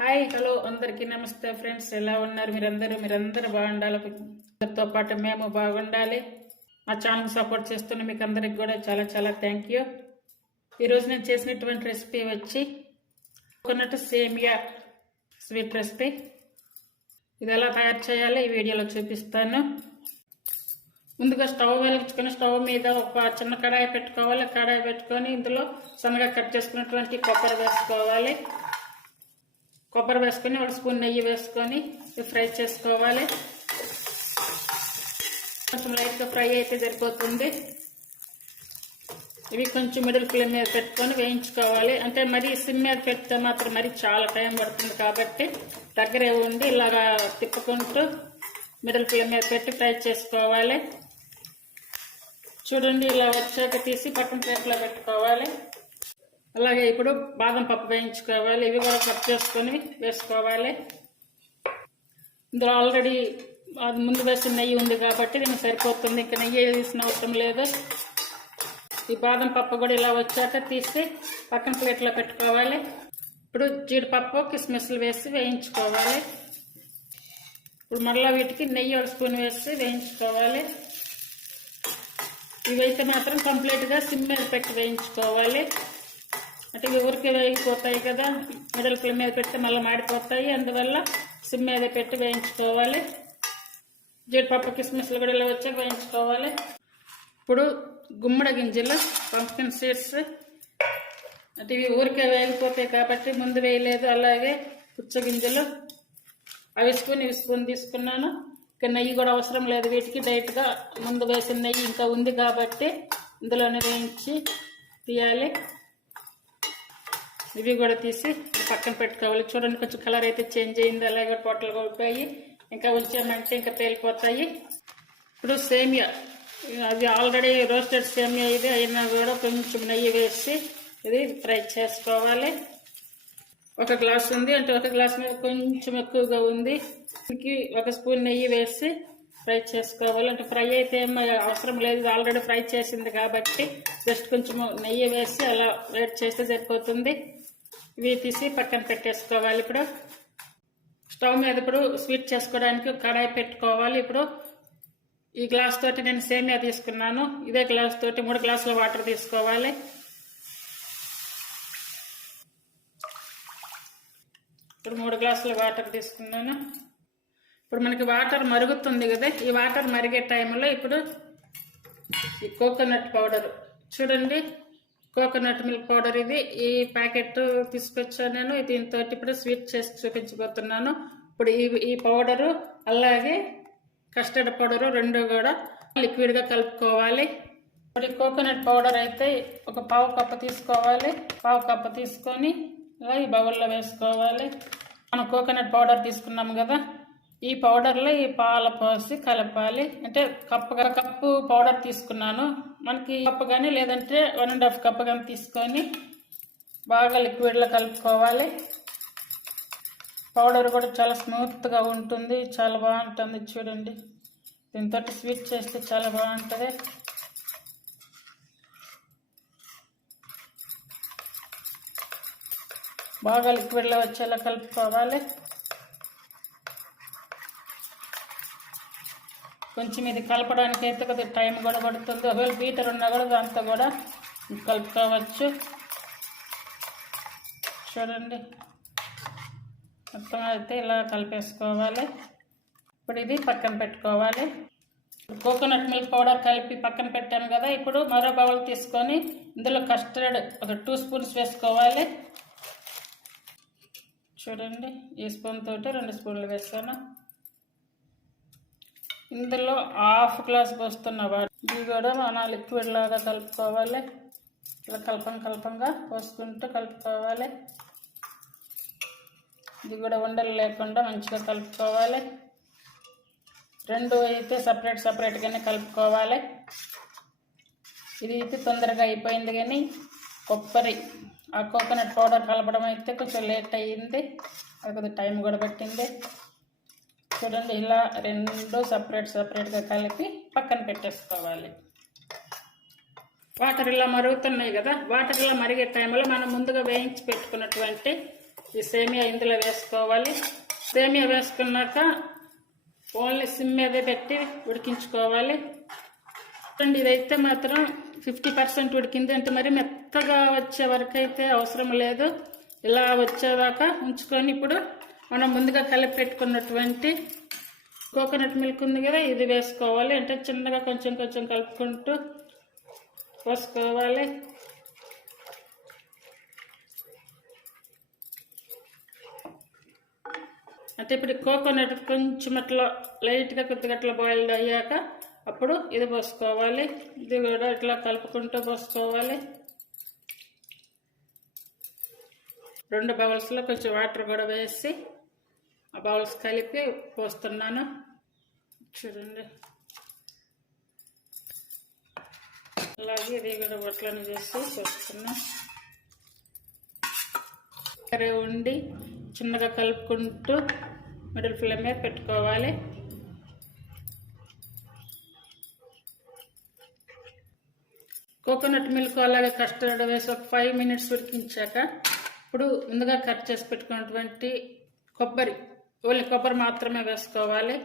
Hi hello అందరికీ నమస్తే friends. ఎలా ఉన్నారు మీరందరూ బాగుండాలి. అందరితో పాటు మేము బాగుండాలి. మా ఛానల్ సపోర్ట్ చేస్తున్న మీకు అందరికి కూడా చాలా చాలా థ్యాంక్ యూ. ఈరోజు నేను చేసినటువంటి రెసిపీ వచ్చి కోకోనట్ సేమియా స్వీట్ రెసిపీ. ఇది ఎలా తయారు చేయాలో ఈ వీడియోలో చూపిస్తాను. ముందుగా స్టవ్ వెలిగించుకొని స్టవ్ మీద ఒక చిన్న కడాయి పెట్టుకోవాలి. కడాయి పెట్టుకొని ఇందులో సన్నగా కట్ చేసుకున్నటువంటి కొబ్బరి వేసుకోవాలి. కొబ్బరి వేసుకొని ఒక స్పూన్ నెయ్యి వేసుకొని ఫ్రై చేసుకోవాలి. కొంచెం లైట్గా ఫ్రై అయితే సరిపోతుంది. ఇవి కొంచెం మిడిల్ ఫ్లేమ్ మీద పెట్టుకొని వేయించుకోవాలి. అంటే మరీ సిమ్ మీద పెడితే మాత్రం మరి చాలా టైం పడుతుంది కాబట్టి దగ్గరే ఉండి ఇలాగా తిప్పుకుంటూ మిడిల్ ఫ్లేమ్ మీద పెట్టి ఫ్రై చేసుకోవాలి. చూడండి, ఇలా వచ్చాక తీసి పక్కన ప్లేట్లో పెట్టుకోవాలి. అలాగే ఇప్పుడు బాదం పప్పు వేయించుకోవాలి. ఇవి కూడా కట్ చేసుకొని వేసుకోవాలి. ఇందులో ఆల్రెడీ అది ముందు వేసిన నెయ్యి ఉంది కాబట్టి దీనికి సరిపోతుంది. ఇంకా నెయ్యి వేసిన అవసరం లేదు. ఈ బాదం పప్పు కూడా ఇలా వచ్చాక తీసి పక్కన ప్లేట్లో పెట్టుకోవాలి. ఇప్పుడు జీడిపప్పు కిస్మిస్లు వేసి వేయించుకోవాలి. ఇప్పుడు మళ్ళీ వీటికి నెయ్యి ఒక స్పూన్ వేసి వేయించుకోవాలి. ఇవైతే మాత్రం కంప్లీట్గా సిమ్ మీద పెట్టి వేయించుకోవాలి. అంటే ఇవి ఊరికే వేగిపోతాయి కదా, మిడిల్ ఫ్లేమ్ మీద పెడితే మళ్ళీ మాడిపోతాయి. అందువల్ల సిమ్ మీద పెట్టి వేయించుకోవాలి. జీడిపప్పు కిస్మిస్లు కూడా ఇలా వచ్చి వేయించుకోవాలి. ఇప్పుడు గుమ్మడి గింజలు పంప్కిన్ సీడ్స్, అంటే ఇవి ఊరికే వేగిపోతాయి కాబట్టి ముందు వేయలేదు. అలాగే పుచ్చ గింజలు అవి స్పూన్ తీసుకున్నాను. ఇంకా నెయ్యి కూడా అవసరం లేదు వీటికి. డైరెక్ట్గా ముందు వేసిన నెయ్యి ఇంకా ఉంది కాబట్టి ఇందులోనే వేయించి తీయాలి. ఇవి కూడా తీసి పక్కన పెట్టుకోవాలి. చూడండి, కొంచెం కలర్ అయితే చేంజ్ అయింది. అలాగే టోటల్గా ఉంటాయి. ఇంకా ఉంచామంటే ఇంకా పేలిపోతాయి. ఇప్పుడు సేమియా, అది ఆల్రెడీ రోస్టెడ్ సేమియా ఇది అయినా కూడా కొంచెం నెయ్యి వేసి ఇది ఫ్రై చేసుకోవాలి. ఒక గ్లాస్ ఉంది, అంటే ఒక గ్లాస్ మీద కొంచెం ఎక్కువగా ఉంది. దీనికి ఒక స్పూన్ నెయ్యి వేసి ఫ్రై చేసుకోవాలి. అంటే ఫ్రై అయితే ఏమీ అవసరం లేదు, ఆల్రెడీ ఫ్రై చేసింది కాబట్టి జస్ట్ కొంచెం నెయ్యి వేసి అలా వేట్ చేస్తే సరిపోతుంది. ఇవి తీసి పక్కన పెట్టేసుకోవాలి. ఇప్పుడు స్టవ్ మీద ఇప్పుడు స్వీట్ చేసుకోవడానికి కడాయి పెట్టుకోవాలి. ఇప్పుడు ఈ గ్లాస్ తోటి నేను సేమియా తీసుకున్నాను. ఇదే గ్లాస్ తోటి 3 గ్లాసుల వాటర్ తీసుకోవాలి. ఇప్పుడు 3 గ్లాసుల వాటర్ తీసుకున్నాను. ఇప్పుడు మనకి వాటర్ మరుగుతుంది కదా, ఈ వాటర్ మరిగే టైంలో ఇప్పుడు ఈ కోకోనట్ పౌడర్ చూడండి, కోకోనట్ మిల్క్ పౌడర్ ఇది. ఈ ప్యాకెట్ తీసుకొచ్చాను నేను. దీంతో ఇప్పుడు స్వీట్ చేసి చూపించబోతున్నాను. ఇప్పుడు ఈ పౌడరు అలాగే కస్టర్డ్ పౌడరు రెండు కూడా లిక్విడ్గా కలుపుకోవాలి. ఇప్పుడు కోకోనట్ పౌడర్ అయితే ఒక పావు కప్పు తీసుకోవాలి. పావు కప్పు తీసుకొని ఇలా ఈ బౌల్లో వేసుకోవాలి. మనం కోకోనట్ పౌడర్ తీసుకున్నాం కదా, ఈ పౌడర్లో ఈ పాలు పోసి కలపాలి. అంటే కప్పు పౌడర్ తీసుకున్నాను. మనకి కప్పు కానీ లేదంటే 1.5 కప్పు కానీ తీసుకొని బాగా లిక్విడ్లో కలుపుకోవాలి. పౌడర్ కూడా చాలా స్మూత్గా ఉంటుంది, చాలా బాగుంటుంది. చూడండి, దీంతో స్వీట్ చేస్తే చాలా బాగుంటుంది. బాగా లిక్విడ్లో వచ్చేలా కలుపుకోవాలి. కొంచెం ఇది కలపడానికి అయితే కొద్దిగా టైం కూడా పడుతుంది. ఒకవేళ బీటర్ ఉన్నా కూడా దాంతో కూడా కలుపుకోవచ్చు. చూడండి, మొత్తం అయితే ఇలా కలిపేసుకోవాలి. ఇప్పుడు ఇది పక్కన పెట్టుకోవాలి. కోకోనట్ మిల్క్ పౌడర్ కలిపి పక్కన పెట్టాను కదా, ఇప్పుడు మరో బౌల్ తీసుకొని ఇందులో కస్టర్డ్ ఒక 2 స్పూన్స్ వేసుకోవాలి. చూడండి, ఈ స్పూన్ తోటి 2 స్పూన్లు వేస్తాను. ఇందులో 1/2 గ్లాస్ పోస్తున్న వాటర్, ఇది కూడా మన లిక్విడ్ లాగా కలుపుకోవాలి. ఇలా కలపంగా పోసుకుంటూ కలుపుకోవాలి. ఇది కూడా ఉండలు లేకుండా మంచిగా కలుపుకోవాలి. రెండు అయితే సపరేట్గానే కలుపుకోవాలి. ఇది అయితే తొందరగా అయిపోయింది, కానీ ఆ కోకోనట్ పౌడర్ కలపడం అయితే కొంచెం లేట్ అయ్యింది. అది కొద్దిగా టైం కూడా పట్టింది. చూడండి, ఇలా రెండు సపరేట్గా కలిపి పక్కన పెట్టేసుకోవాలి. వాటర్ ఇలా మరుగుతున్నాయి కదా, వాటర్ ఇలా మరిగే టైంలో మనం ముందుగా వేయించి పెట్టుకున్నటువంటి ఈ సేమియా ఇందులో వేసుకోవాలి. సేమియా వేసుకున్నాక ఓన్లీ సిమ్ మీదే పెట్టి ఉడికించుకోవాలి. ఇదైతే మాత్రం 50% ఉడికింది. అంటే మరి మెత్తగా వచ్చే వరకు అయితే అవసరం లేదు. ఇలా వచ్చేదాకా ఉంచుకొని ఇప్పుడు మనం ముందుగా కలిపి పెట్టుకున్నటువంటి కోకోనట్ మిల్క్ ఉంది కదా, ఇది వేసుకోవాలి. అంటే చిన్నగా కొంచెం కొంచెం కలుపుకుంటూ పోసుకోవాలి. అంటే ఇప్పుడు కోకోనట్ కొంచెం అట్లా లైట్గా కొద్దిగా అట్లా బాయిల్డ్ అయ్యాక అప్పుడు ఇది పోసుకోవాలి. ఇది కూడా ఇట్లా కలుపుకుంటూ పోసుకోవాలి. 2 బౌల్స్లో కొంచెం వాటర్ కూడా వేసి ఆ బౌల్స్ కలిపి పోస్తున్నాను. చూడండి, అలాగే ఇది కూడా బొట్లను చేసి పోస్తున్నాం. కర్రీ ఉండి చిన్నగా కలుపుకుంటూ మిడిల్ ఫ్లేమ్ మీద పెట్టుకోవాలి. కోకోనట్ మిల్క్ అలాగే కస్టర్డ్ వేసి ఒక 5 మినిట్స్ ఉడికించాక ఇప్పుడు ముందుగా కట్ చేసి పెట్టుకున్నటువంటి ఓన్లీ కొబ్బరి మాత్రమే వేసుకోవాలి.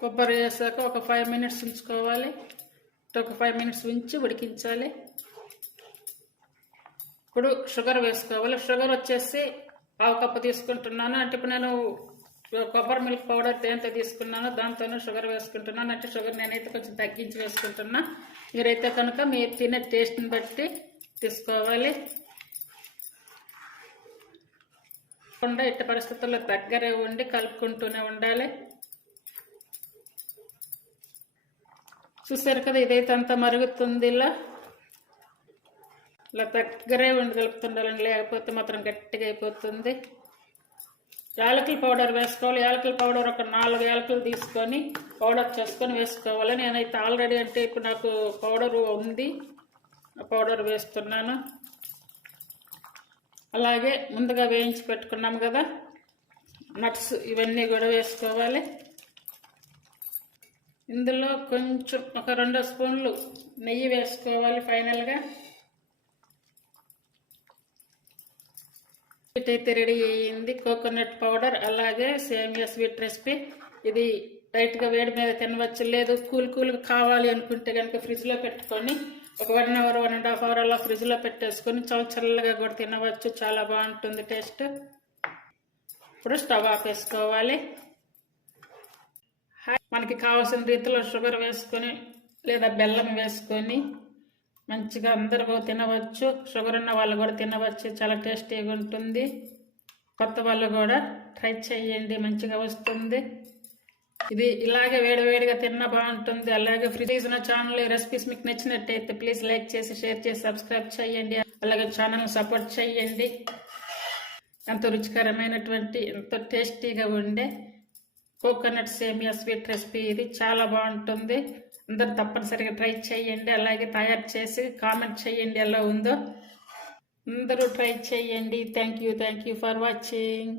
కొబ్బరి వేసాక ఒక 5 మినిట్స్ ఉంచుకోవాలి. ఒక 5 మినిట్స్ ఉంచి ఉడికించాలి. ఇప్పుడు షుగర్ వేసుకోవాలి. షుగర్ వచ్చేసి 1/2 కప్పు తీసుకుంటున్నాను. అంటే ఇప్పుడు నేను కొబ్బరి మిల్క్ పౌడర్ దేంతో తీసుకున్నాను దాంతోనే షుగర్ వేసుకుంటున్నాను. అంటే షుగర్ నేనైతే కొంచెం తగ్గించి వేసుకుంటున్నా. మీరైతే కనుక మీరు తినే టేస్ట్ని బట్టి తీసుకోవాలి. ఎట్టి పరిస్థితుల్లో దగ్గరే ఉండి కలుపుకుంటూనే ఉండాలి. చూసారు కదా, ఇదైతే అంతా మరుగుతుంది. ఇలా దగ్గరే ఉండి కలుపుతుండాలండి, లేకపోతే మాత్రం గట్టిగా అయిపోతుంది. యాలకుల పౌడర్ వేసుకోవాలి. యాలకుల పౌడర్ ఒక 4 యాలకులు తీసుకొని పౌడర్ చేసుకొని వేసుకోవాలి. నేనైతే ఆల్రెడీ అంటే ఇప్పుడు నాకు పౌడరు ఉంది, పౌడర్ వేస్తున్నాను. అలాగే ముందుగా వేయించి పెట్టుకున్నాం కదా నట్స్, ఇవన్నీ కూడా వేసుకోవాలి. ఇందులో కొంచెం ఒక 2 స్పూన్లు నెయ్యి వేసుకోవాలి ఫైనల్గా. స్వీట్ అయితే రెడీ అయ్యింది. కోకోనట్ పౌడర్ అలాగే సేమియా స్వీట్ రెసిపీ. ఇది లైట్గా వేడి మీద తినవచ్చు. లేదు కూల్గా కావాలి అనుకుంటే కనుక ఫ్రిడ్జ్లో పెట్టుకొని ఒక 1 అవర్ 1.5 అవర్ అలా ఫ్రిడ్జ్లో పెట్టేసుకొని చల్లగా కూడా తినవచ్చు. చాలా బాగుంటుంది టేస్ట్. ఇప్పుడు స్టవ్ ఆపేసుకోవాలి. మనకి కావాల్సిన రీతిలో షుగర్ వేసుకొని లేదా బెల్లం వేసుకొని మంచిగా అందరూ తినవచ్చు. షుగర్ ఉన్న వాళ్ళు కూడా తినవచ్చు. చాలా టేస్టీగా ఉంటుంది. కొత్త వాళ్ళు కూడా ట్రై చేయండి, మంచిగా వస్తుంది. ఇది ఇలాగే వేడివేడిగా తిన్నా బాగుంటుంది. అలాగే ఫ్రీజ్ నా ఛానల్ రెసిపీస్ మీకు నచ్చినట్టయితే ప్లీజ్ లైక్ చేసి షేర్ చేసి సబ్స్క్రైబ్ చేయండి. అలాగే ఛానల్ని సపోర్ట్ చేయండి. ఎంతో రుచికరమైనటువంటి ఎంతో టేస్టీగా ఉండే కోకోనట్ సేమియా స్వీట్ రెసిపీ ఇది చాలా బాగుంటుంది. అందరూ తప్పనిసరిగా ట్రై చేయండి. అలాగే తయారు చేసి కామెంట్ చేయండి ఎలా ఉందో. అందరూ ట్రై చేయండి. Thank you for watching.